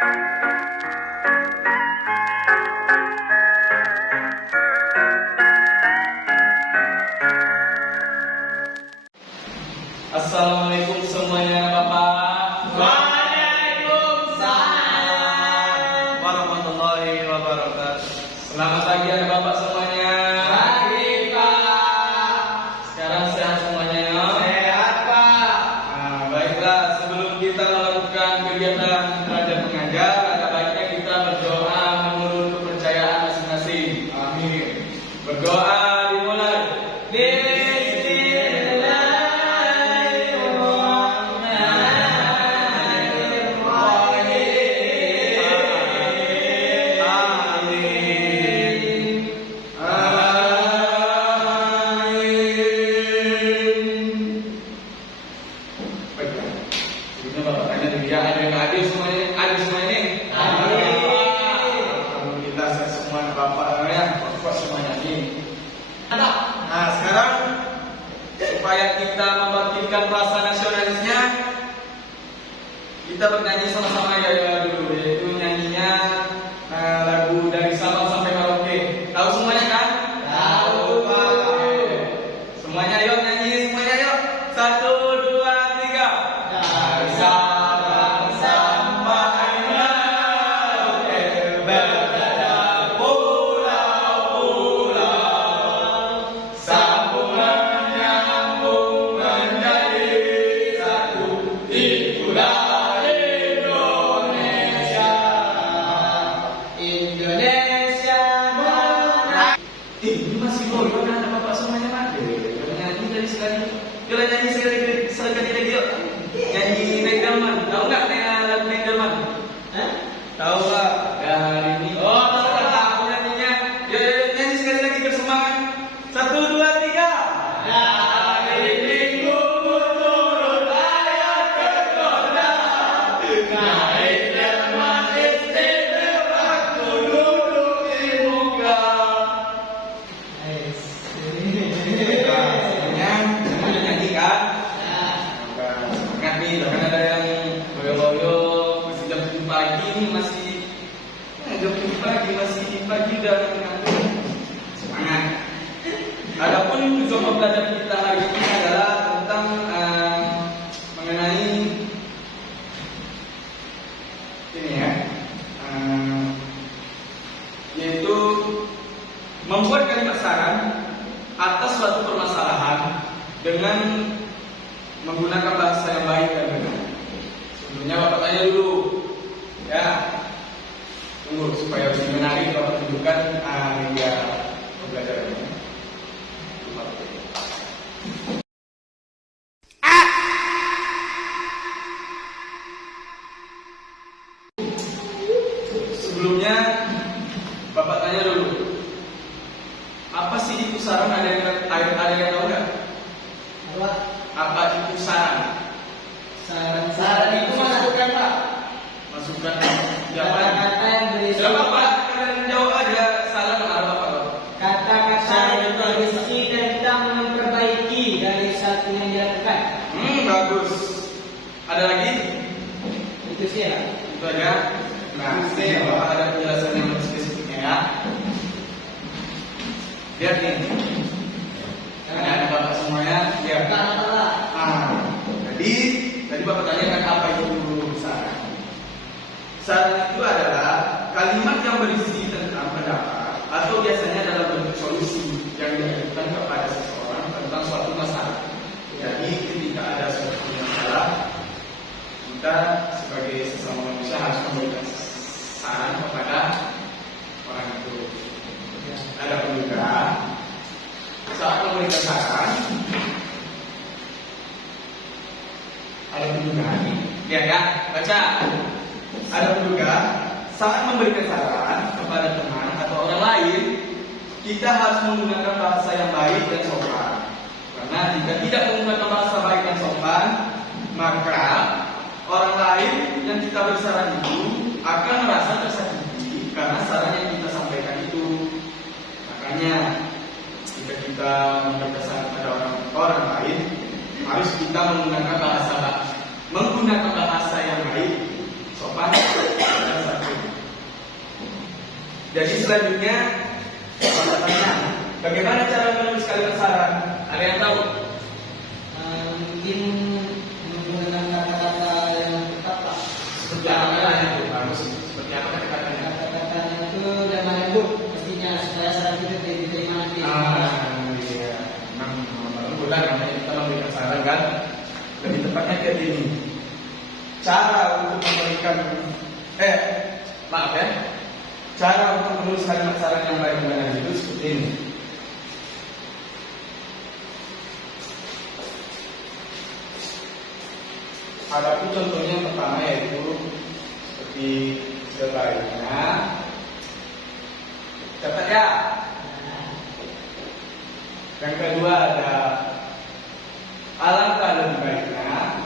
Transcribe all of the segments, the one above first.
Assalamualaikum semuanya Bapak. Waalaikumsalam warahmatullahi wabarakatuh. Selamat pagi ya Bapak semuanya. Pagi Pak. Sekarang sehat semuanya ya? Sehat Pak. Nah, baiklah, sebelum kita melakukan kegiatan belajar mengajar, ada baiknya kita berdoa menurut kepercayaan masing-masing. Amin. Berdoa dimulai. Sebelumnya Bapak tanya dulu ya, ada yang hadir semuanya? Hadir semuanya? Alhamdulillah, saya semua Bapak ya, Bapak semuanya ini. Nah, sekarang supaya kita membangkitkan rasa nasionalisnya, kita bernyanyi sama-sama ya dulu, yaitu nyanyinya lagu dari Sabang sampai Merauke. Tahu semuanya kan? Tahu Pak. Semuanya yuk nyanyi, semuanya yuk. 1, 2, 3. Dari Sabang sampai Merauke, berada pulau-pulau, sambung menyambung menjadi satu itulah Indonesia. Indonesia Raya. Ini masih loyo kan ada Bapak semuanya mah. Nyanyi dari sekali. Yuk nyanyi sekali lagi yuk. Nyanyi Negelman. Tahu nggak lagu Negelman? Tahu Pak? Ya hari ini. Oh, tahu nyanyinya. Yuk nyanyi sekali lagi bersemangat. 1, 2, 3. Dari minggu turun ayat ke kota, naik delman istimewa ku duduk di muka. Semuanya udah nyanyi kan? Semangat nih, bahkan ada yang loyo-loyo masih jam 7 pagi nih, masih jam 7 pagi masih pagi udah ngantuk. Semangat. Adapun tujuan pembelajaran kita hari ini adalah tentang mengenai ini ya, yaitu membuat kalimat saran atas suatu permasalahan dengan menggunakan bahasa yang baik dan benar. Sebelumnya Bapak tanya dulu, ya. Tunggu supaya lebih menarik Bapak tunjukkan media pembelajarannya. Sebelumnya Bapak tanya dulu, apa sih itu saran? Ada yang tahu nggak? Apa itu saran? Saran itu masukan Pak. Masukan yang Kata-kata yang berisi. Siapa Pak? Kalian jawab aja. Salah apa Pak? Kata-kata yang berisi tentang memperbaiki dari satu yang dilakukan. Bagus. Ada lagi? Itu sih ya. Itu aja. Nah, sini Bapak ada penjelasan yang lebih spesifiknya ya. Lihat nih. Ada Bapak semuanya. Lihat. Tadi Bapak tanyakan apa itu saran. Saran itu adalah kalimat yang berisi tentang pendapat atau biasanya dalam bentuk solusi yang diajukan kepada seseorang tentang suatu masalah. Jadi ketika ada suatu masalah, kita sebagai sesama manusia harus memberikan saran kepada orang itu. Ada juga saat memberikan saran, ada juga nih, lihat ya, baca. Ada juga saat memberikan saran kepada teman atau orang lain, kita harus menggunakan bahasa yang baik dan sopan. Karena jika tidak menggunakan bahasa baik dan sopan, maka orang lain yang kita beri saran itu akan merasa tersakiti karena saran yang kita sampaikan itu. Makanya jika kita memberikan saran kepada orang lain, harus kita menggunakan bahasa yang baik, sopan, dan Jadi selanjutnya tanya, bagaimana cara menulis kalimat saran? Ada yang tahu? Mungkin menggunakan kata-kata yang tepat, Pak. Seperti apa yang bagus? Seperti apa kata-katanya? Kata-katanya itu dalam lembut pastinya supaya saran itu diterima nanti. Iya. Memang bulan namanya kita memberikan saran kan? Lebih tepatnya kayak gini. Cara untuk memberikan maaf ya. Cara untuk menulis kalimat saran yang baik dan benar itu seperti ini. Adapun contohnya yang pertama yaitu seperti sebaiknya dapat ya. Yang kedua ada alangkah lebih baiknya.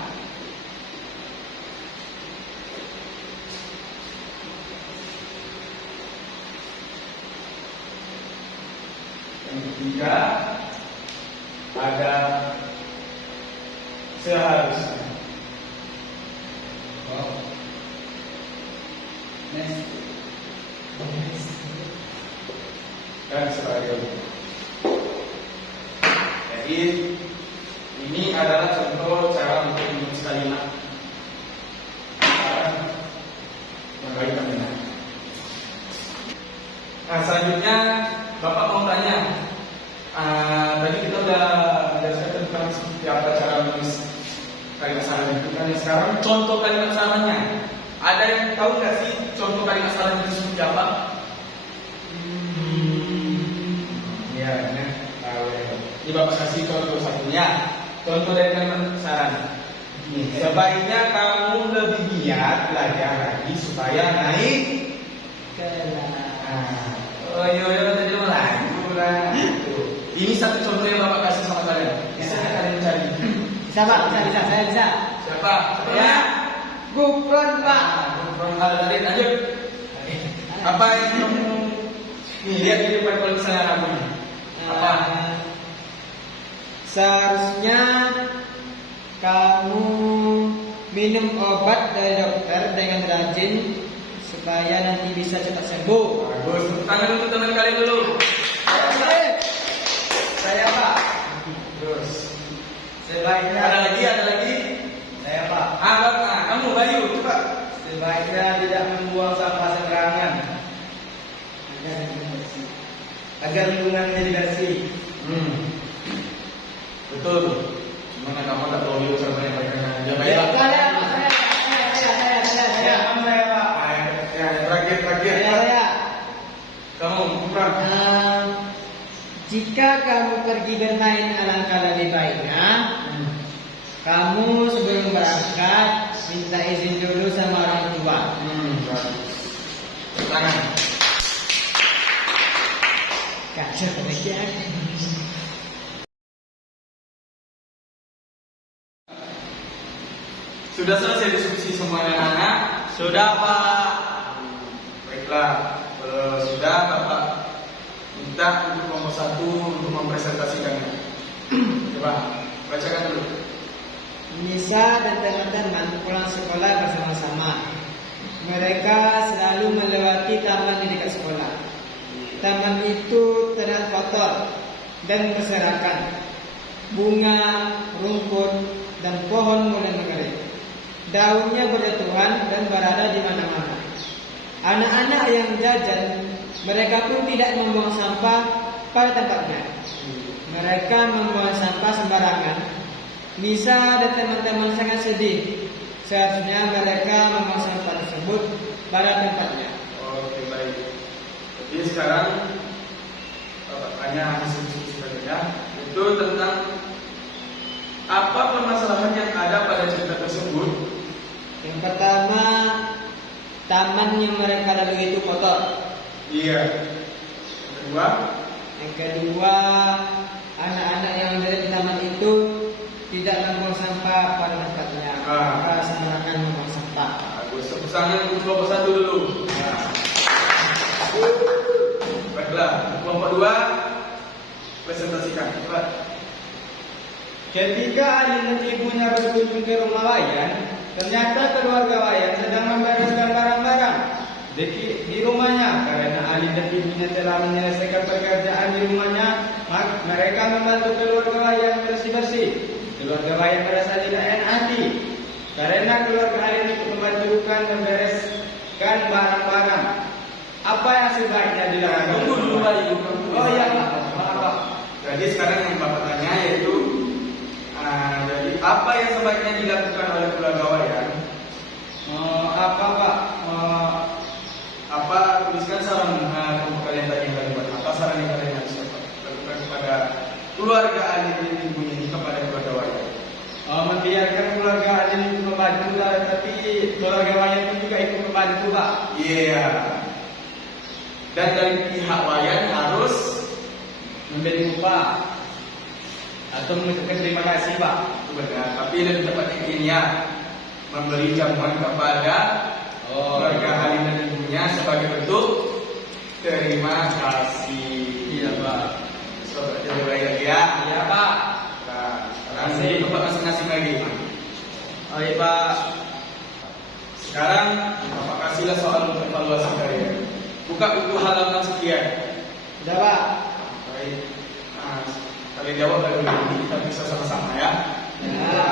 Yang ketiga ada seharusnya. Dan sebagainya. Jadi ini adalah contoh cara untuk menulis kalimat yang baik dan benar. Nah selanjutnya Bapak mau tanya, tadi kita udah menjelaskan tentang seperti apa cara menulis kalimat saran itu kan. Sekarang contoh kalimat sarannya, ada yang tahu nggak sih contoh kalimat saran itu seperti apa? Ya, tahu ya. Ini Bapak kasih contoh satunya. Contoh dari kalimat saran. Sebaiknya kamu lebih giat belajar lagi supaya naik kelas. Oh iya, tadi lagi lah. Ini satu contoh yang Bapak kasih sama kalian. Bisa kalian cari? Bisa Pak, bisa, saya bisa. Siapa? Ya, Gufron Pak. Gufron tadi lanjut. Apa yang kamu lihat di depan kalau misalnya rambutnya? Apa? Seharusnya kamu minum obat dari dokter dengan rajin supaya nanti bisa cepat sembuh. Bagus. Tepuk tangan untuk teman kalian dulu. Saya Pak. Terus. Sebaiknya Ada lagi? Saya Pak. Bapak, kamu Bayu, coba. Sebaiknya tidak membuang sampah sembarangan agar lingkungan menjadi bersih. Betul. Cuma kamu tak tahu itu sama yang baiknya aja. Baik. Saya. Terakhir. Kamu kurang. Jika kamu pergi bermain, alangkah lebih baiknya kamu sebelum berangkat minta izin dulu sama orang tua. Tangan. Kacau lagi. Sudah selesai diskusi semuanya anak? Sudah Pak. Baiklah. Kalau sudah Bapak minta untuk nomor 1 untuk mempresentasikannya. Coba bacakan dulu. Nisa dan teman-teman pulang sekolah bersama-sama. Mereka selalu melewati taman di dekat sekolah. Taman itu terlihat kotor dan berserakan. Bunga, rumput, dan pohon mulai mengering. Daunnya berjatuhan dan berada di mana-mana. Anak-anak yang jajan, mereka pun tidak membuang sampah pada tempatnya. Mereka membuang sampah sembarangan. Nisa dan teman-teman sangat sedih. Seharusnya mereka membuang sampah tersebut pada tempatnya. Oke, baik. Jadi sekarang Bapak tanya hasil diskusi ya. Itu tentang apa permasalahan yang ada pada cerita tersebut. Yang pertama, taman yang mereka lalui itu kotor. Iya. Yang kedua, anak-anak yang ada di taman itu tidak membuang sampah pada tempatnya. Mereka sembarangan membuang sampah. Bagus. Tepuk tangan untuk kelompok 1 dulu. Baiklah, kelompok 2 presentasikan. Coba. Ketika Ali dan ibunya berkunjung ke rumah Wayan, ternyata keluarga Wayan sedang membereskan barang-barang di rumahnya karena Ali dan ibunya telah menyelesaikan pekerjaan di rumahnya, mereka membantu keluarga Wayan bersih-bersih. Keluarga Wayan merasa tidak enak hati karena keluarga Alin ikut membantukan membereskan barang-barang. Apa yang sebaiknya dilakukan? Tunggu dulu Pak Ibu. Oh iya Pak. Maaf. Jadi sekarang yang Bapak tanya yaitu jadi apa yang sebaiknya dilakukan oleh keluarga Wayan? Apa Pak? Apa tuliskan saran kalian tadi yang buat apa saran yang kalian harus lakukan kepada keluarga Alin dan ibunya ini kepada keluarga Wayan? Membiarkan keluarga Alin itu membantu lah, tapi keluarga Wayan pun juga ikut membantu Pak. Iya. Dan dari pihak Wayan harus Memberi upah atau mengucapkan terima kasih Pak. benar, tapi lebih tepatnya ini ya, memberi jamuan kepada keluarga Alin dan ibunya sebagai bentuk terima kasih. Iya Pak. Sobat jadi lagi ya. Iya Pak. Nah, sekarang ini Bapak masing-masing lagi. Oh iya Pak. Sekarang Bapak kasihlah soal untuk evaluasi kalian. Buka buku halaman sekian. Sudah Pak. Baik. Nah, kalian jawab dari dulu, kita bisa sama-sama ya. Ya.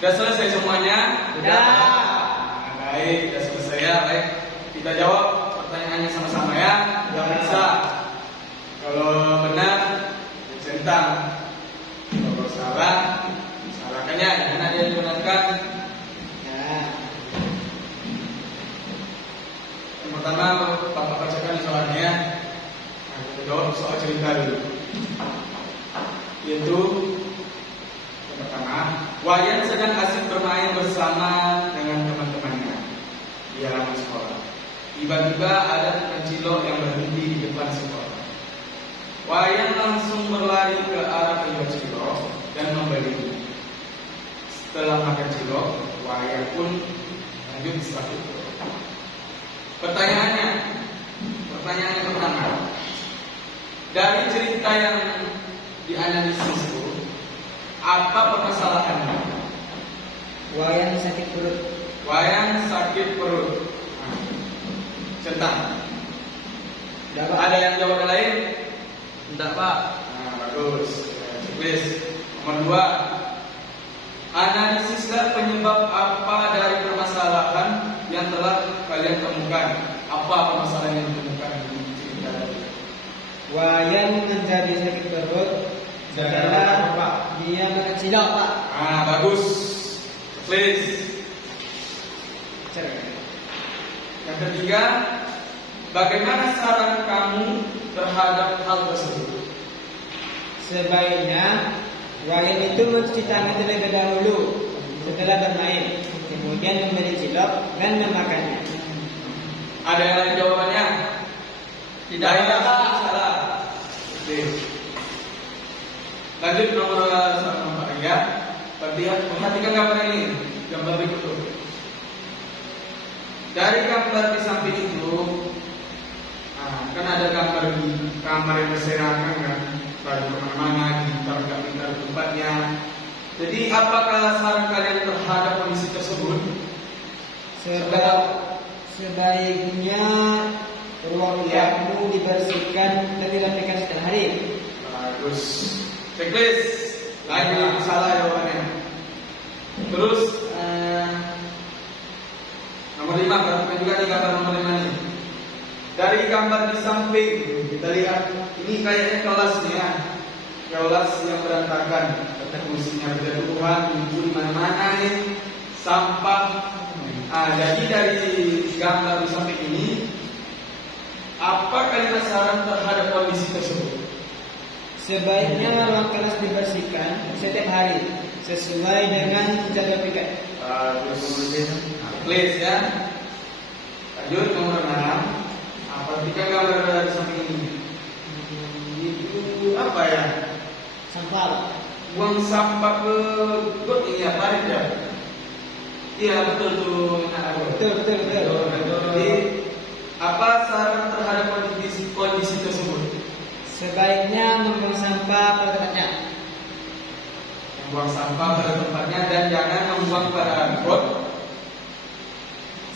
Sudah selesai semuanya? Sudah. Baik, sudah selesai ya. Baik, kita jawab pertanyaannya sama-sama ya. Yang bisa. Kalau benar, centang. Kalau salah, salahkannya. Jangan ada yang dibenarkan. Ya. Yang pertama, Bapak bacakan soalnya. Nah, kita jawab soal cerita dulu. Yaitu yang pertama, Wayan sedang asik bermain bersama dengan teman-temannya di halaman sekolah. Tiba-tiba ada tukang cilok yang berhenti di depan sekolah. Wayan langsung berlari ke arah penjual cilok dan membelinya. Setelah makan cilok, Wayan pun lanjut satu. Pertanyaan yang pertama, dari cerita yang dianalisis itu, apa permasalahannya? Wayan sakit perut. Wayan sakit perut. Centang. Sudah Pak. Ada yang jawab yang lain? Sudah Pak. Nah, bagus. Checklist. Nomor 2. Analisislah penyebab apa dari permasalahan yang telah kalian temukan. Apa permasalahan yang ditemukan di cerita tadi? Wayan menjadi sakit perut setelah Pak dia makan cilok Pak. Ah, bagus. Checklist. Yang ketiga, bagaimana saran kamu terhadap hal tersebut? Sebaiknya Wayan itu mencuci tangan terlebih dahulu setelah bermain, kemudian membeli cilok dan memakannya. Ada yang lain jawabannya? Tidak ada. Pak. Salah. Oke. Lanjut nomor 1 ya. Perhatikan gambar ini, gambar berikut itu. Dari gambar di samping itu, kan ada gambar di kamar yang berserakan kan, baju kemana-mana, pintar-pintar tempatnya. Jadi apakah saran kalian terhadap kondisi tersebut? Sebaiknya ruang tamu dibersihkan dan dirapikan setiap hari. Bagus. Checklist. Lagi salah jawabannya. Terus nomor 5, perhatikan juga di gambar nomor 5 nih. Dari gambar di samping kita lihat ini kayaknya kelas nih ya. Kelas yang berantakan, kursinya berjatuhan, kumpul di mana-mana nih, sampah. Jadi dari gambar di samping ini, apa kalian saran terhadap kondisi tersebut? Sebaiknya ruang kelas dibersihkan setiap hari sesuai dengan jadwal piket. Bagus. Please ya. Lanjut nomor 6. Perhatikan gambar di samping ini. Itu apa ya? Sampah. Buang sampah ke got ini ya, parit ya? Iya betul tuh. Betul. Jadi apa saran terhadap kondisi tersebut? Sebaiknya membuang sampah pada tempatnya. membuang sampah pada tempatnya dan jangan membuang pada got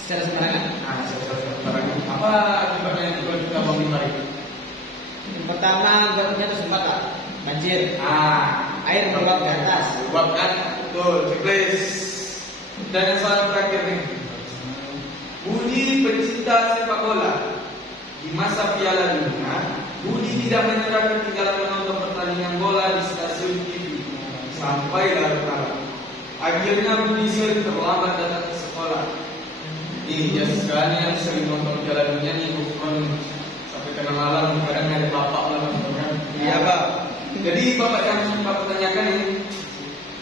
secara sembarangan. nah secara sembarangan. Apa akibatnya kalau kita buang di mari? Yang pertama, gotnya tersumbat lah, banjir. Air meluap ke atas. Meluap kan? Betul, checklist. Dan yang soal terakhir nih, Budi pencinta sepak bola di masa Piala Dunia, Budi tidak menyerah ketinggalan menonton pertandingan bola di stasiun TV sampai larut malam. Akhirnya Budi sering terlambat datang ke sekolah. Ini biasa sekali yang sering nonton Piala Dunia nih, bukan sampai tengah malam, kadang ada bapak lah nonton kan. Iya Pak. Jadi Bapak yang Bapak tanyakan ini,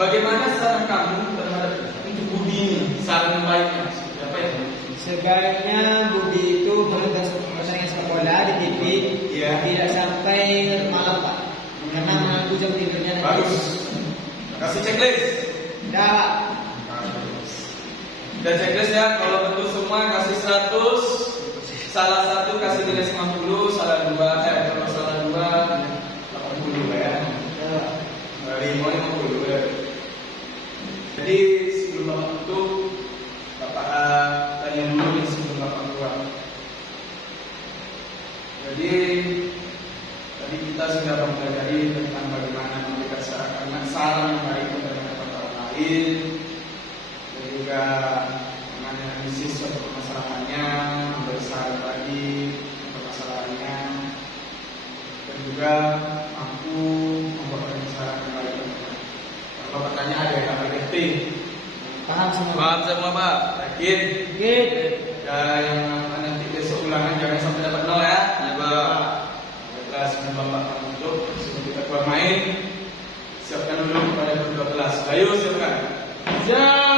bagaimana saran kamu terhadap untuk Budi ini, saran yang baiknya seperti apa ya? Sebaiknya Budi itu menonton pertandingan sepak bola di TV, Iya. tidak sampai malam Pak, karena mengganggu jam tidurnya nanti. Bagus. Kasih checklist. Tidak. Dan checklist ya, kalau betul semua kasih 100, salah satu kasih nilai 50, salah dua, kalau salah dua 80 ya. Dari 50 ya. Jadi sebelum Bapak tutup, Bapak tanya dulu nih sebelum Bapak keluar. Jadi tadi kita sudah mempelajari tentang bagaimana memberikan saran yang baik kepada orang lain, dan juga menganalisis suatu permasalahannya, memberi saran tadi permasalahannya, dan juga mampu membuat saran yang baik. Kalau Bapak tanya ada yang nggak ngerti, Paham semua. paham semua Pak? Yakin? Gitu. Ya yang nanti besok ulangan jangan sampai dapat 0 ya. Ya Pak. Baiklah, sebelum Bapak menutup, sebelum kita keluar main, siapkan dulu kepada kedua kelas. Ayo siapkan. Siap.